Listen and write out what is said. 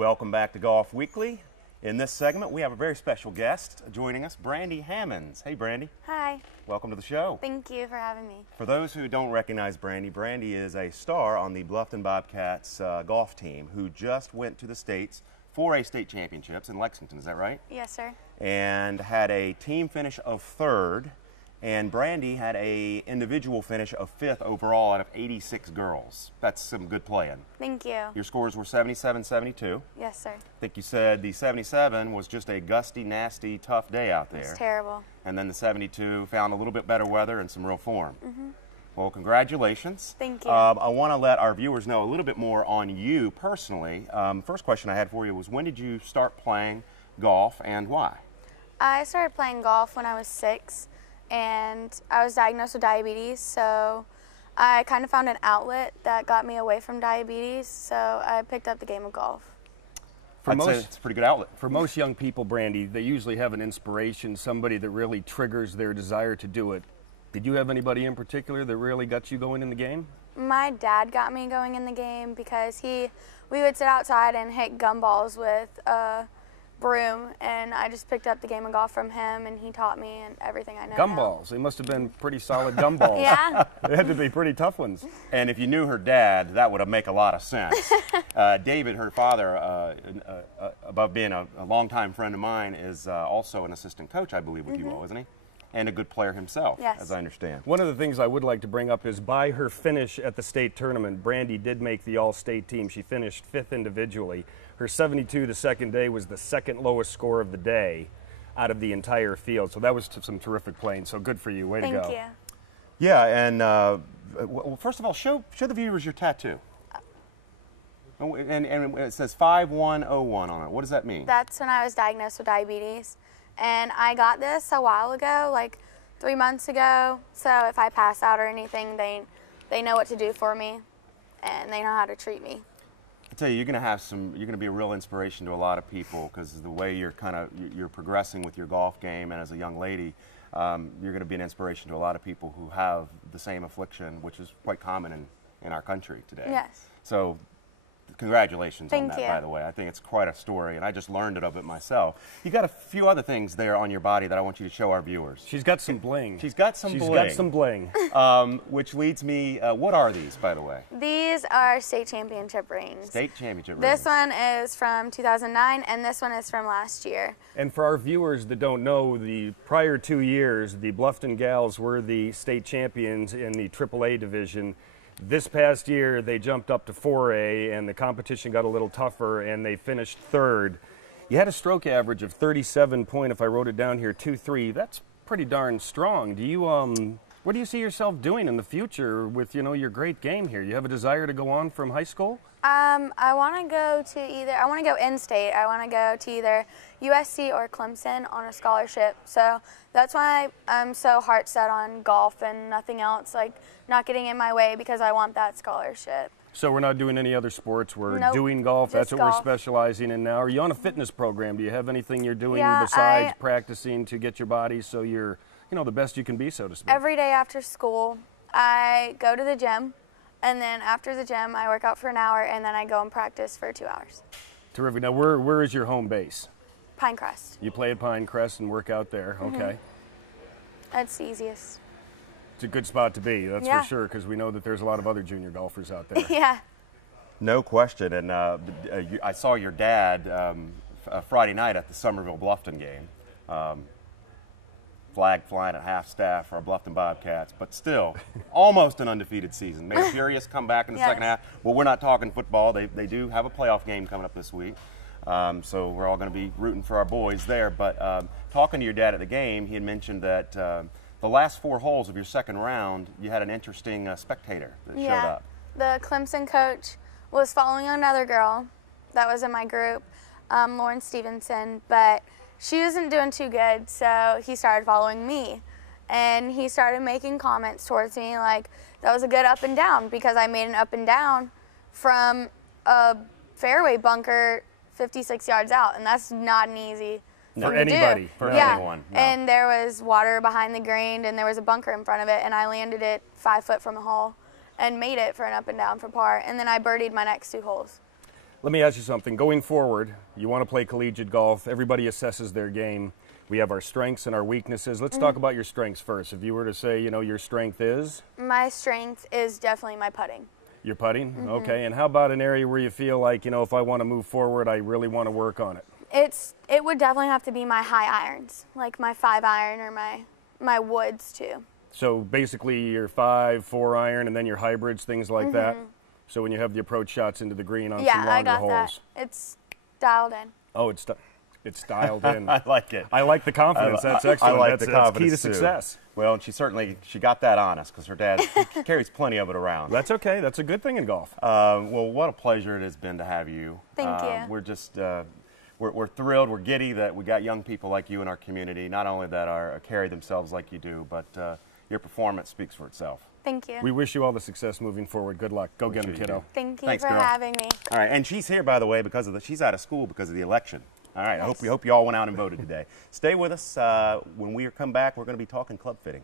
Welcome back to Golf Weekly. In this segment, we have a very special guest joining us, Brandy Hammond. Hey, Brandy. Hi. Welcome to the show. Thank you for having me. For those who don't recognize Brandy, Brandy is a star on the Bluffton Bobcats golf team who just went to the States for a state championships in Lexington. Is that right? Yes, sir. And had a team finish of 3rd. And Brandy had a individual finish of 5th overall out of 86 girls. That's some good playing. Thank you. Your scores were 77-72. Yes, sir. I think you said the 77 was just a gusty, nasty, tough day out there. It's terrible. And then the 72 found a little bit better weather and some real form. Well, congratulations. Thank you. I want to let our viewers know a little bit more on you personally. First question I had for you was, when did you start playing golf and why? I started playing golf when I was 6, and I was diagnosed with diabetes, so I kind of found an outlet that got me away from diabetes, so I picked up the game of golf. I'd say it's a pretty good outlet. For most young people, Brandy, they usually have an inspiration, somebody that really triggers their desire to do it. Did you have anybody in particular that really got you going in the game? My dad got me going in the game because we would sit outside and hit gumballs with a broom, and I just picked up the game of golf from him, and he taught me and everything I know Gumballs. They must have been pretty solid gumballs. Yeah. They had to be pretty tough ones. And if you knew her dad, that would make a lot of sense. David, her father, above being a longtime friend of mine, is also an assistant coach, I believe, with you all, isn't he? And a good player himself, Yes. as I understand. One of the things I would like to bring up is by her finish at the state tournament, Brandy did make the all-state team. She finished 5th individually. Her 72 the second day was the second lowest score of the day out of the entire field. So that was some terrific playing. So good for you. Way to go. Thank you. Yeah, and well, first of all, show the viewers your tattoo. And it says 5101 on it. What does that mean? That's when I was diagnosed with diabetes. And I got this a while ago, like 3 months ago. So if I pass out or anything, they know what to do for me, and they know how to treat me. I tell you, you're going to be a real inspiration to a lot of people, because the way you're you're progressing with your golf game, and as a young lady, you're going to be an inspiration to a lot of people who have the same affliction, which is quite common in our country today. Yes. So congratulations on Thank that, you. by the way. I think it's quite a story, and I just learned of it myself. You got a few other things there on your body that I want you to show our viewers. She's got some bling. She's got some bling. She's got some bling. Which leads me, what are these, by the way? These are state championship rings. State championship rings. This one is from 2009, and this one is from last year. And for our viewers that don't know, the prior 2 years, the Bluffton Gals were the state champions in the AAA division. This past year, they jumped up to 4A, and the competition got a little tougher, and they finished 3rd. You had a stroke average of 37 point, if I wrote it down here, 2.3. That's pretty darn strong. Do you, what do you see yourself doing in the future with, your great game here? You have a desire to go on from high school? I want to go to I want to go in-state. I want to go to either USC or Clemson on a scholarship. So that's why I'm so heart set on golf and nothing else, like not getting in my way, because I want that scholarship. So we're not doing any other sports. We're Nope, doing golf. That's just what golf. we're specializing in now. Are you on a fitness program? Do you have anything you're doing Yeah, besides practicing to get your body so you're, the best you can be, so to speak? Every day after school, I go to the gym, and then after the gym, I work out for an hour, and then I go and practice for 2 hours. Terrific. Now, where is your home base? Pinecrest. You play at Pinecrest and work out there. Okay. That's the easiest. It's a good spot to be, that's Yeah. for sure, because we know that there's a lot of other junior golfers out there. Yeah. No question. And I saw your dad Friday night at the Somerville Bluffton game. Flag flying at half staff for our Bluffton Bobcats, but still, almost an undefeated season. Made a furious comeback in the second half. Well, we're not talking football. They do have a playoff game coming up this week, so we're all going to be rooting for our boys there. But talking to your dad at the game, he had mentioned that the last 4 holes of your second round, you had an interesting spectator that showed up. The Clemson coach was following another girl that was in my group, Lauren Stevenson, but she wasn't doing too good, so he started following me. And he started making comments towards me like, that was a good up and down, because I made an up and down from a fairway bunker 56 yards out, and that's not an easy For thing to anybody. do. For yeah. anyone. No. And there was water behind the green, and there was a bunker in front of it, and I landed it 5 foot from the hole and made it for an up and down for par, and then I birdied my next 2 holes. Let me ask you something. Going forward, you want to play collegiate golf. Everybody assesses their game. We have our strengths and our weaknesses. Let's talk about your strengths first. If you were to say, you know, your strength is? My strength is definitely my putting. Your putting? Okay. And how about an area where you feel like, you know, if I want to move forward, I really want to work on it? It would definitely have to be my high irons, like my 5-iron or my woods too. So basically your 5, 4-iron, and then your hybrids, things like that? So when you have the approach shots into the green on some longer holes. Yeah, I got that. It's dialed in. Oh, it's dialed in. I like it. I like the confidence. That's excellent. I like that's the confidence key to success. Well, and she got that on us because her dad carries plenty of it around. That's okay. That's a good thing in golf. Well, what a pleasure it has been to have you. Thank you. We're just we're thrilled. We're giddy that we got young people like you in our community. Not only that carry themselves like you do, but your performance speaks for itself. Thank you. We wish you all the success moving forward. Good luck. Go get them, kiddo. Thank you Thanks, for girl. having me. All right, and she's here, by the way, because she's out of school because of the election. All right, Nice. I hope you all went out and voted today. Stay with us. When we come back, we're going to be talking club fitting.